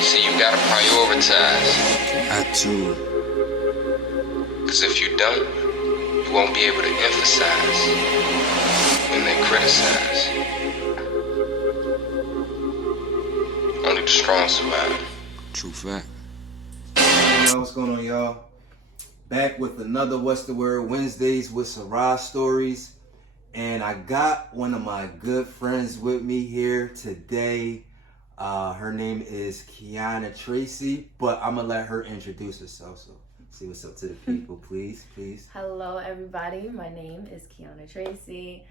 See, you gotta prioritize. Got to. Cause if you don't, you won't be able to emphasize when they criticize. Only the strong survive. True fact. What's going on, y'all? Back with another What's the Word Wednesdays with Sarah stories. And I got one of my good friends with me here today. Her name is Kianna Tracy, but I'm gonna let her introduce herself. So say what's up to the people, please. Hello, everybody. My name is Kianna Tracy.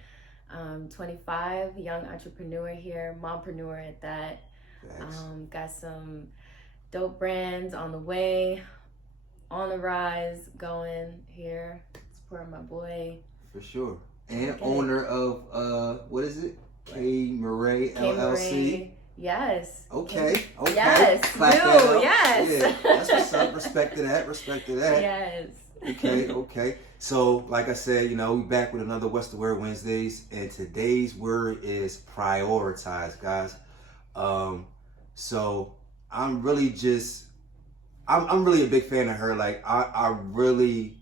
I'm 25, young entrepreneur here, Momprenuer at that. Got some dope brands on the way, on the rise, going here, supporting my boy. For sure. And owner of, what is it? K. Murray LLC. Yes. Okay. Yes. Clap that up. Yes. Yeah, that's what's up. Respect to that. Yes. Okay. So, like I said, we back with another What's the Word Wednesdays, and today's word is prioritize, guys. So I'm really I'm really a big fan of her. Like, I really,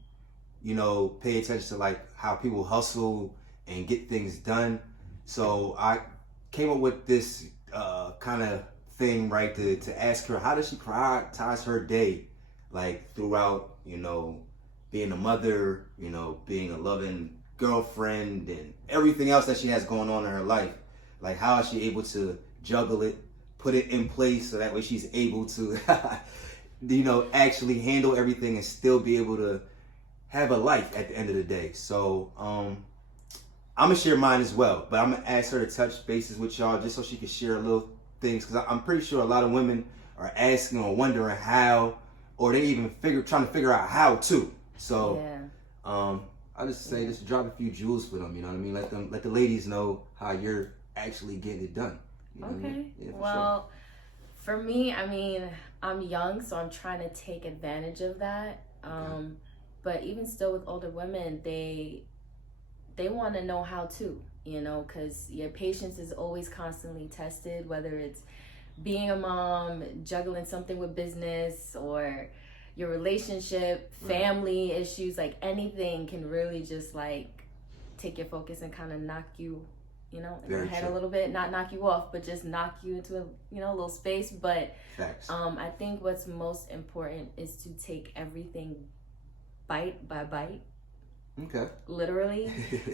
pay attention to like how people hustle and get things done. So I came up with this kind of thing, right, to ask her, how does she prioritize her day, like throughout, being a mother, being a loving girlfriend and everything else that she has going on in her life. Like, how is she able to juggle it, put it in place so that way she's able to, actually handle everything and still be able to have a life at the end of the day. So, I'm gonna share mine as well, but I'm gonna ask her to touch bases with y'all just so she can share a little things, because I'm pretty sure a lot of women are asking or wondering how, or they even trying to figure out how to. So, I just say just drop a few jewels for them. You know what I mean? Let the ladies know how you're actually getting it done. You know Okay. what I mean? Yeah, Well, for me, I'm young, so I'm trying to take advantage of that. But even still, with older women, they want to know how to, because your patience is always constantly tested, whether it's being a mom, juggling something with business, or your relationship, family issues, like anything can really just like take your focus and kind of knock you, in your head a little bit. Not knock you off, but just knock you into a little space. But I think what's most important is to take everything bite by bite. Okay. Literally.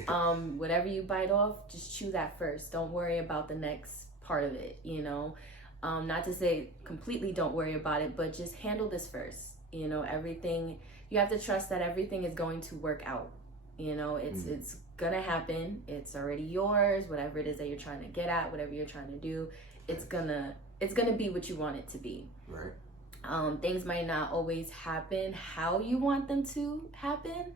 Whatever you bite off, just chew that first. Don't worry about the next part of it, Not to say completely don't worry about it, but just handle this first. Everything, you have to trust that everything is going to work out. It's gonna happen. It's already yours. Whatever it is that you're trying to get at, whatever you're trying to do, it's gonna be what you want it to be. Right. Things might not always happen how you want them to happen,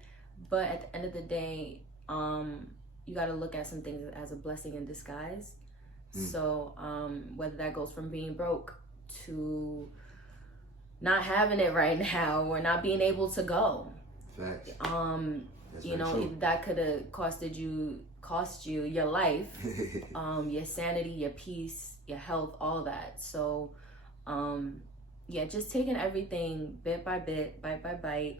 but at the end of the day, you got to look at some things as a blessing in disguise. So whether that goes from being broke to not having it right now, or not being able to go. Facts. That could have cost you your life, your sanity, your peace, your health, all that. So just taking everything bit by bit, bite by bite,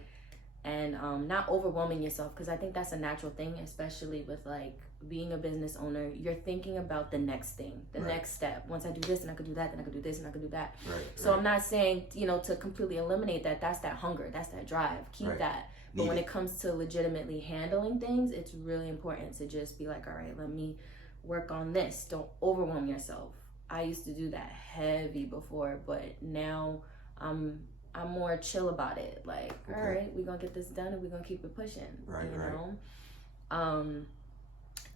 and not overwhelming yourself, because I think that's a natural thing, especially with like being a business owner. You're thinking about the next thing, the next step. Once I do this, and I could do that, then I could do this, and I could do that. So I'm not saying to completely eliminate that. That's that hunger, that's that drive. Keep that. But when it comes to legitimately handling things, it's really important to just be like, all right, let me work on this. Don't overwhelm yourself. I used to do that heavy before, but now I'm more chill about it. Like, all right, we're gonna get this done and we're gonna keep it pushing.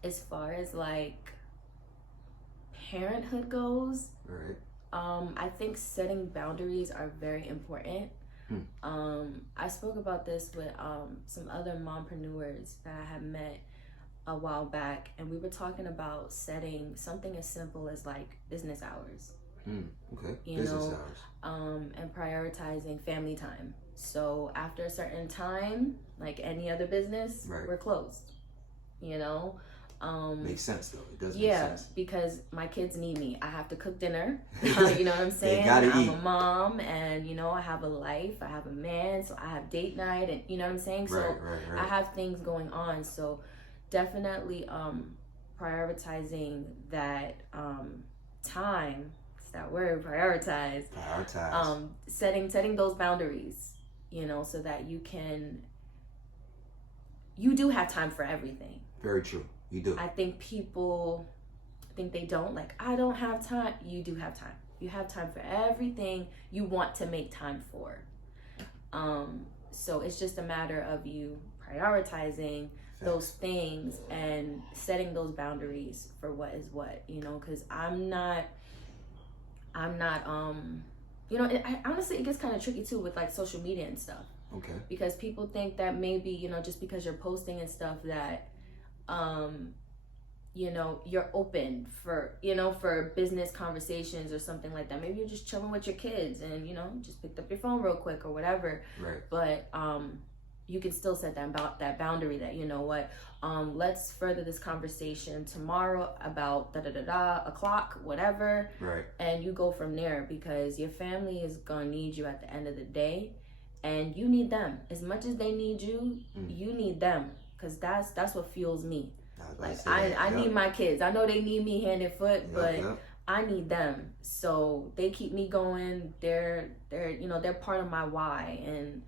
As far as like parenthood goes, I think setting boundaries are very important. I spoke about this with some other mompreneurs that I had met a while back, and we were talking about setting something as simple as like business hours. Business hours. And prioritizing family time. So after a certain time, like any other business, we're closed. Makes sense though. It does yeah, make sense. because my kids need me. I have to cook dinner. You know what I'm saying? I'm a mom, and I have a life. I have a man, so I have date night, and you know what I'm saying. So right. I have things going on. So definitely prioritizing that time. It's that word, prioritize. Setting those boundaries. So that you do have time for everything. Very true. You do. I think people think they don't. Like, I don't have time. You do have time. You have time for everything you want to make time for. So it's just a matter of you prioritizing those things and setting those boundaries for what is what, because I'm not, honestly, it gets kind of tricky too with like social media and stuff. Okay. Because people think that maybe, just because you're posting and stuff that, you're open for, for business conversations or something like that. Maybe you're just chilling with your kids and, just picked up your phone real quick or whatever. Right. But, you can still set that boundary that, let's further this conversation tomorrow about o'clock, whatever. Right. And you go from there, because your family is going to need you at the end of the day, and you need them as much as they need you. You need them, because that's what fuels me. I need my kids. I know they need me hand and foot, but I need them. So they keep me going. They're part of my why, and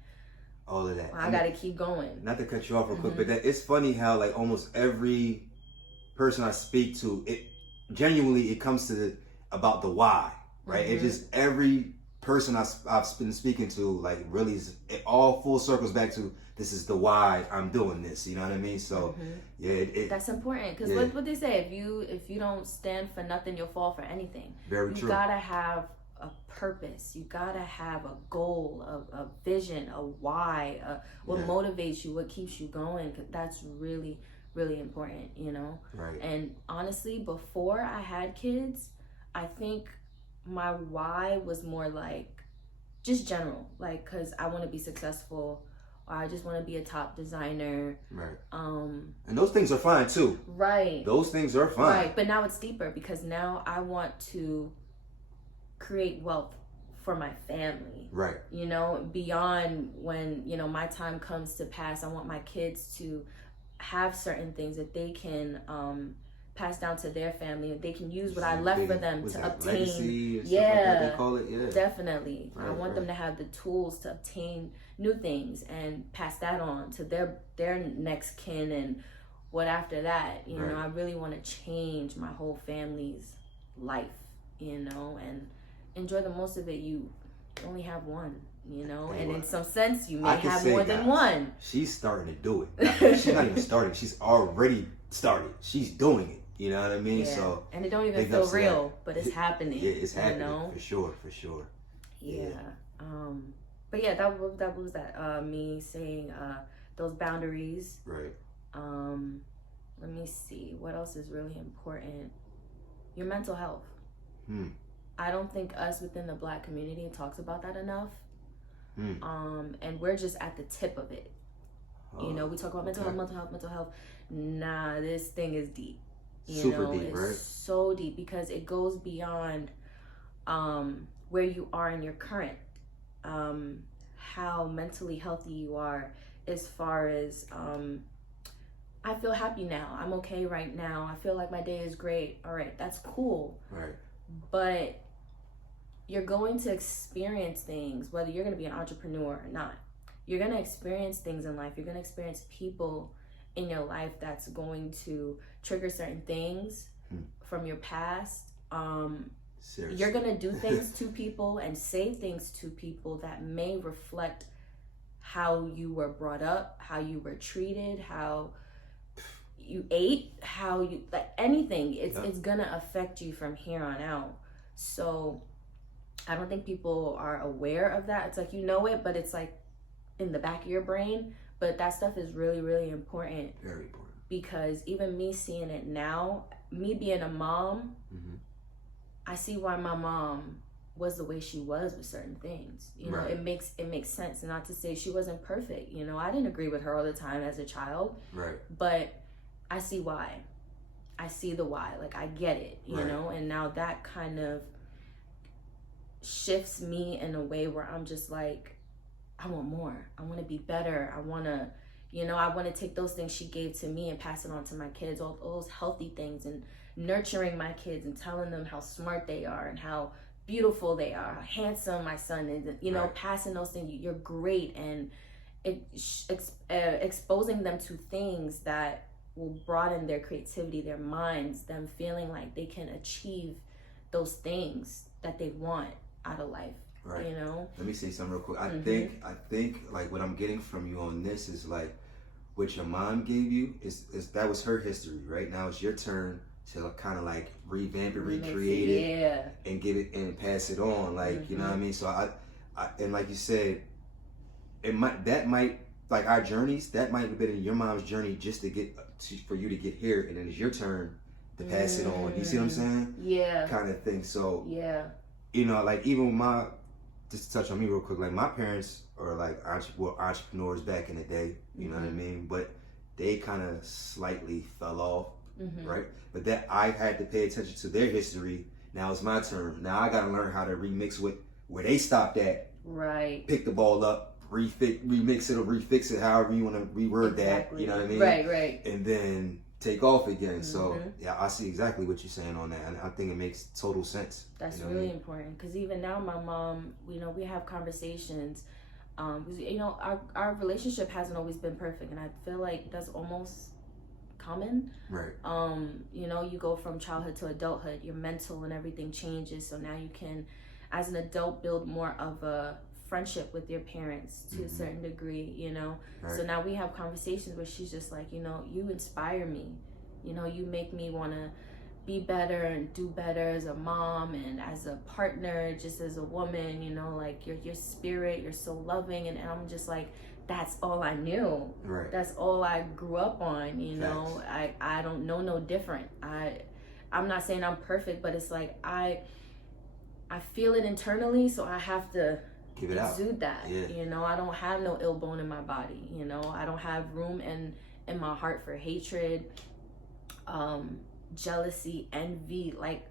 all of that. I gotta keep going. Not to cut you off real quick, but it's funny how like almost every person I speak to, it genuinely comes to about the why, right? It just every person I've been speaking to, like, really it all full circles back to, this is the why I'm doing this, you know what I mean? So that's important, because what they say, if you don't stand for nothing, you'll fall for anything. Very true. You gotta have a purpose, you gotta have a goal, a vision, a why, what motivates you, what keeps you going, because that's really, really important, Right. And honestly, before I had kids, I think my why was more like just general, like, because I want to be successful, or I just want to be a top designer. Right. And those things are fine too. Right. Those things are fine. Right. But now it's deeper, because now I want to create wealth for my family. Right. Beyond when, my time comes to pass, I want my kids to have certain things that they can pass down to their family. They can use what I left for them to obtain. Legacy or stuff like that they call it? Yeah. Definitely. Right, I want them to have the tools to obtain new things and pass that on to their next kin, and what after that. I really want to change my whole family's life, and enjoy the most of it. You only have one, and in some sense you may have more than one. She's starting to do it. She's not even starting. She's already started. She's doing it. You know what I mean? Yeah. So, and it don't even feel real, but it's happening. Yeah, it's happening for sure. Yeah. But yeah, that was that. Me saying those boundaries. Right. Let me see. What else is really important? Your mental health. I don't think us within the Black community talks about that enough. And we're just at the tip of it. We talk about mental health. Nah, this thing is deep. Super deep, it's right? So deep, because it goes beyond where you are in your current, how mentally healthy you are, as far as I feel happy now, I'm okay right now, I feel like my day is great. All right, that's cool. Right. But you're going to experience things, whether you're going to be an entrepreneur or not. You're going to experience things in life. You're going to experience people in your life that's going to trigger certain things from your past. Seriously. You're going to do things to people and say things to people that may reflect how you were brought up, how you were treated, how you ate, how you, like, anything. It's going to affect you from here on out. So I don't think people are aware of that. It's like, it, but it's like in the back of your brain. But that stuff is really, really important. Very important. Because even me seeing it now, me being a mom, I see why my mom was the way she was with certain things. Right. It makes sense. Not to say she wasn't perfect. I didn't agree with her all the time as a child. Right. But I see why. I see the why. Like, I get it, you know? And now that kind of shifts me in a way where I'm just like, I want more. I want to be better. I want to, you know, I want to take those things she gave to me and pass it on to my kids, all those healthy things, and nurturing my kids and telling them how smart they are and how beautiful they are, how handsome my son is, you know, passing those things. You're great. And exposing them to things that will broaden their creativity, their minds, them feeling like they can achieve those things that they want out of life. Right. You know? Let me say something real quick. I think like what I'm getting from you on this is like what your mom gave you is that was her history. Right now it's your turn to kind of like revamp it, recreate it, and give it and pass it on. Like, you know what I mean? So I and like you said, that might like our journeys, that might have been in your mom's journey just to get for you to get here, and then it's your turn to pass it on. You see what I'm saying? Yeah. Kind of thing. So you know, like even with just to touch on me real quick, like my parents are like entrepreneurs back in the day, you know what I mean? But they kind of slightly fell off, right? But that I had to pay attention to their history. Now it's my turn. Now I got to learn how to remix with where they stopped at. Right. Pick the ball up, remix it or refix it, however you want to reword that. You know what I mean? Right. And then take off again. So yeah, I see exactly what you're saying on that, and I think it makes total sense. That's really important, because even now my mom, you know, we have conversations. You know, our relationship hasn't always been perfect, and I feel like that's almost common. Right. You know, you go from childhood to adulthood, your mental and everything changes, so now you can, as an adult, build more of a friendship with your parents to a certain degree, you know. Right. So now we have conversations where she's just like, you know, you inspire me, you know, you make me want to be better and do better as a mom and as a partner, just as a woman, you know, like your spirit, you're so loving. And I'm just like, that's all I knew. Right. That's all I grew up on, you know. I don't know no different. I'm not saying I'm perfect, but it's like I feel it internally, so I have to give it exude that. You know, I don't have no ill bone in my body, you know. I don't have room in my heart for hatred, jealousy, envy. Like,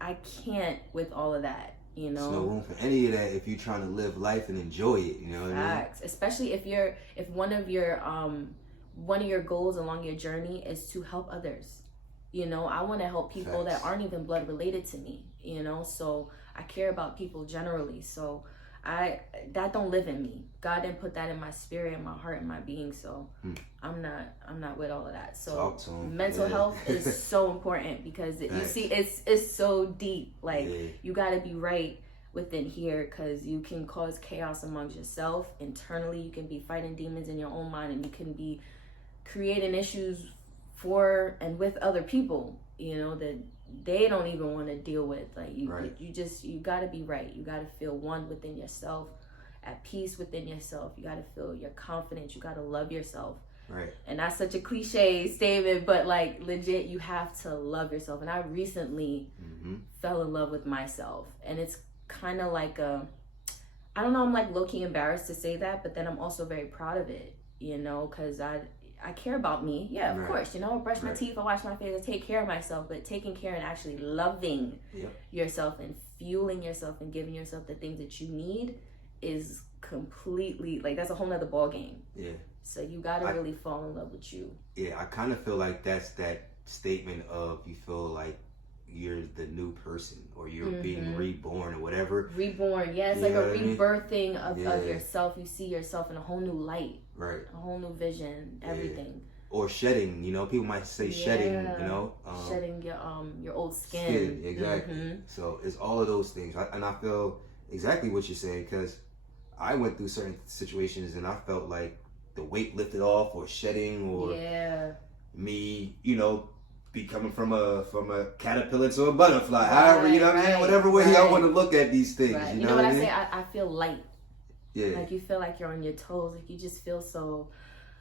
I can't with all of that, you know. There's no room for any of that if you're trying to live life and enjoy it, you know what I mean? Especially if one of your goals along your journey is to help others. You know, I want to help people that aren't even blood related to me, you know. So I care about people generally. So that don't live in me. God didn't put that in my spirit, in my heart, in my being. So I'm not with all of that. So mental health is so important, because you see, it's so deep. Like you got to be right within here, because you can cause chaos amongst yourself internally. You can be fighting demons in your own mind, and you can be creating issues for and with other people, you know, that they don't even want to deal with. Like you got to be right. You got to feel one within yourself, at peace within yourself. You got to feel your confidence. You got to love yourself. Right. And that's such a cliche statement, but like legit, you have to love yourself. And I recently fell in love with myself, and it's kind of like I don't know, I'm like low-key embarrassed to say that, but then I'm also very proud of it, you know, because I care about me. Yeah, of course. You know, I brush my teeth, I wash my face, I take care of myself. But taking care and actually loving yourself and fueling yourself and giving yourself the things that you need is completely, like, that's a whole nother ball game. Yeah. So you got to really fall in love with you. Yeah, I kind of feel like that's that statement of you feel like you're the new person, or you're being reborn, or whatever. Reborn, yeah. It's like a rebirthing of yourself. You see yourself in a whole new light. Right. A whole new vision, everything. Or shedding, you know, people might say shedding, you know. Shedding your old skin. Exactly. So it's all of those things. And I feel exactly what you're saying, because I went through certain situations and I felt like the weight lifted off, or shedding, or me, you know, becoming from a caterpillar to a butterfly. However, you know what I mean? Whatever way I want to look at these things. Right. You know what I say? I feel light. Yeah. Like you feel like you're on your toes. Like you just feel so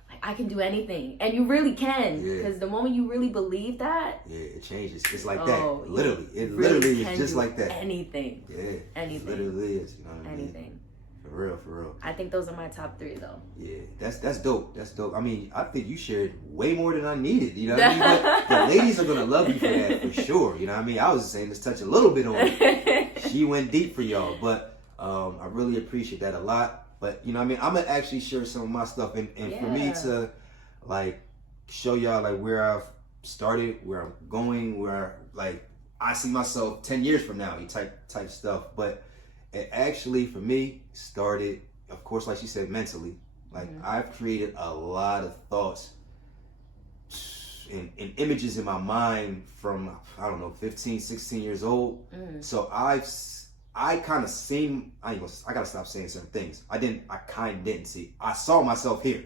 like I can do anything. And you really can. Because the moment you really believe that. Yeah, it changes. It's like that. Literally. It really literally is just like that. Anything. Yeah. Anything. It literally is. You know what I mean? Anything. For For real, for real. I think those are my top 3 though. Yeah, that's dope. That's dope. I mean, I think you shared way more than I needed. You know what I mean? But the ladies are gonna love you for that for sure. You know what I mean? I was just saying, let's touch a little bit on it. She went deep for y'all, but I really appreciate that a lot. But you know what I mean? I'm gonna actually share some of my stuff, and for me to like show y'all like where I've started, where I'm going, where like I see myself 10 years from now, type stuff. But it actually for me started, of course, like she said, mentally. Like I've created a lot of thoughts and images in my mind from, I don't know, 15, 16 years old. So I kind of seen, I gotta stop saying certain things. I kind of didn't see. I saw myself here.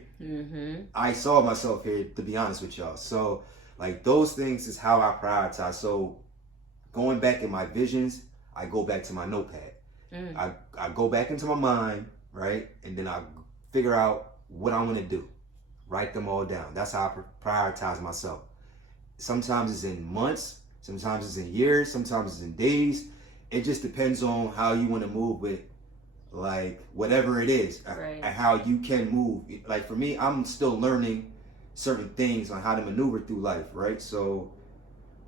I saw myself here, to be honest with y'all. So like those things is how I prioritize. So going back in my visions, I go back to my notepad. I go back into my mind, right? And then I figure out what I'm gonna do. Write them all down. That's how I prioritize myself. Sometimes it's in months, sometimes it's in years, sometimes it's in days. It just depends on how you want to move with like whatever it is, and how you can move. Like for me, I'm still learning certain things on how to maneuver through life, right? So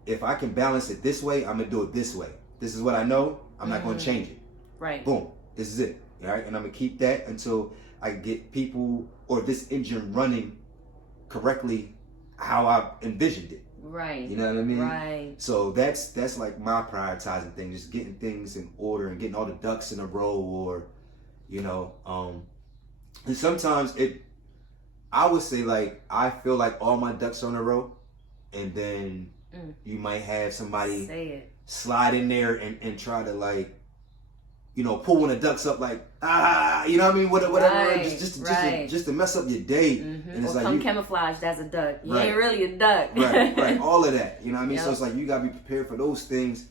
if I can balance it this way, I'm gonna do it this way. This is what I know. I'm not gonna change it. Right. Boom. This is it. All right. And I'm gonna keep that until I get people or this engine running correctly how I envisioned it. Right. You know what I mean? Right. So that's like my prioritizing thing, just getting things in order and getting all the ducks in a row, or you know, and sometimes I would say like I feel like all my ducks are in a row, and then you might have somebody slide in there and try to like, you know, pull one of the ducks up like, you know what I mean? Whatever, just to mess up your day. And it's or like come you camouflage, that's a duck. You ain't really a duck. right, all of that. You know what I mean? So it's like you gotta be prepared for those things,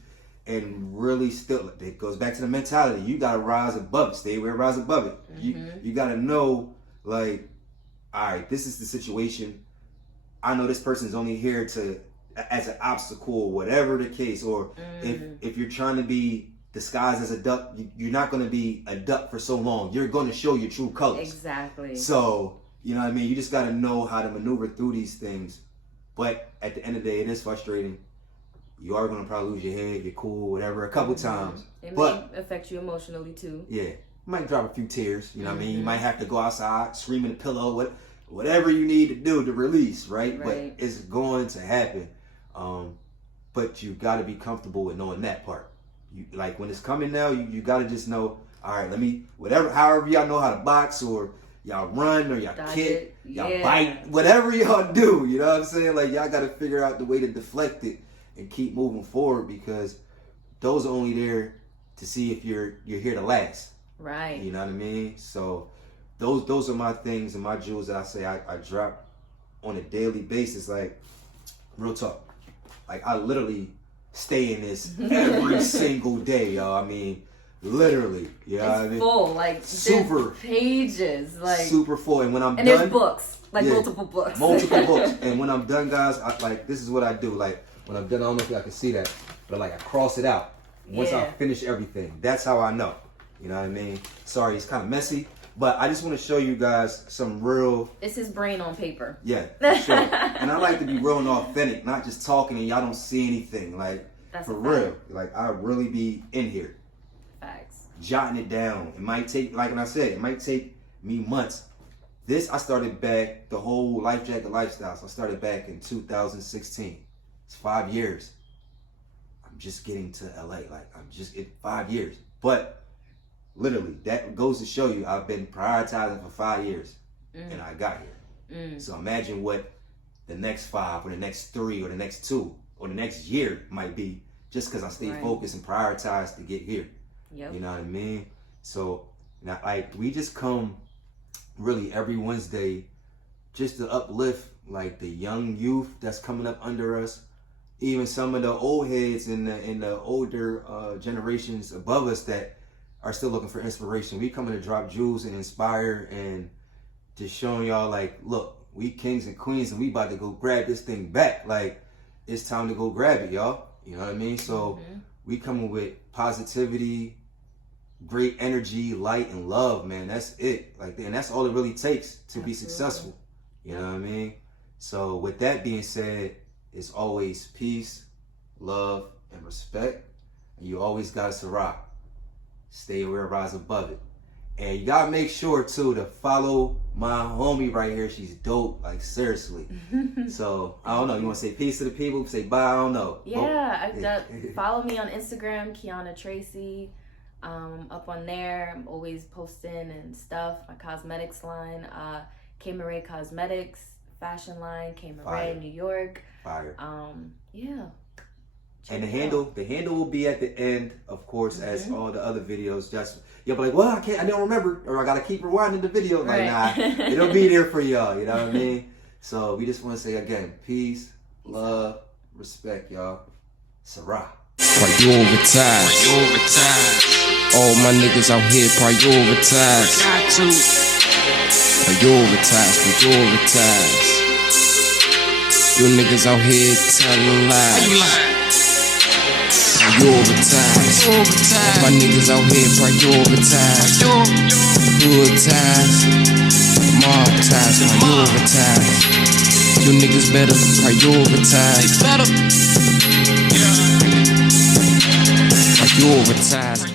and really still, it goes back to the mentality. You gotta rise above it, stay where it rise above it. You gotta know, like, all right, this is the situation. I know this person's only here as an obstacle, or whatever the case, or if you're trying to be disguised as a duck, you're not going to be a duck for so long. You're going to show your true colors. Exactly. So, you know what I mean? You just got to know how to maneuver through these things. But at the end of the day, it is frustrating. You are going to probably lose your head, your cool, whatever, a couple times. It may affect you emotionally too. Yeah. You might drop a few tears. You know what I mean? You might have to go outside, scream in the pillow, whatever you need to do to release, right? But it's going to happen. But you got to be comfortable with knowing that part. You, like when it's coming now, you got to just know, all right, however y'all know how to box, or y'all run, or y'all kick, y'all bite, whatever y'all do, you know what I'm saying? Like y'all got to figure out the way to deflect it and keep moving forward, because those are only there to see if you're here to last. Right. You know what I mean? So those are my things and my jewels that I say I drop on a daily basis. Like, real talk. Like, I literally stay in this every single day, y'all. I mean, literally. You know what I mean? Full, like, super pages. Like, super full. And when I'm done. And there's books. Like, multiple books. Multiple books. And when I'm done, guys, this is what I do. Like, when I'm done, I don't know if y'all can see that, but like, I cross it out. Once I finish everything. That's how I know. You know what I mean? Sorry, it's kind of messy. But I just want to show you guys some real... It's his brain on paper. Yeah, for sure. And I like to be real and authentic, not just talking and y'all don't see anything. Like, that's for real. Like, I really be in here. Facts. Jotting it down. It might take, like I said, it might take me months. I started back, the whole Life Jacket lifestyle. So I started back in 2016. It's 5 years. I'm just getting to LA. Like, 5 years. But... literally, that goes to show you I've been prioritizing for 5 years, and I got here. So imagine what the next 5 or the next 3 or the next 2 or the next year might be, just because I stayed focused and prioritized to get here. You know what I mean? So now, like, we just come really every Wednesday just to uplift like the young youth that's coming up under us, even some of the old heads in the older generations above us that are still looking for inspiration. We coming to drop jewels and inspire, and just showing y'all like, look, we kings and queens, and we about to go grab this thing back. Like, it's time to go grab it, y'all. You know what I mean? So we coming with positivity, great energy, light, and love, man. That's it. Like, and that's all it really takes to be successful. You know what I mean? So with that being said, it's always peace, love, and respect. And you always got to rock. Stay aware, rise above it. And you gotta make sure too to follow my homie right here. She's dope, like seriously. So I don't know. You want to say peace to the people? Say bye. I don't know. Yeah, follow me on Instagram, Kianna Tracy. Up on there, I'm always posting and stuff. My cosmetics line, K Marie Cosmetics, fashion line, K Marie, New York. Fire. Yeah. And the handle will be at the end, of course, as all the other videos. Just you'll be like, well, I don't remember, or I gotta keep rewinding the video. Like, nah, it'll be there for y'all. You know what I mean? So we just want to say again, peace, love, respect, y'all. Sarah. Prioritize. All my niggas out here prioritize. Got to. Prioritize. You niggas out here telling lies. Prioritize. All my niggas out here prioritize. Good times, mob ties, prioritize. You niggas better prioritize. Prioritize.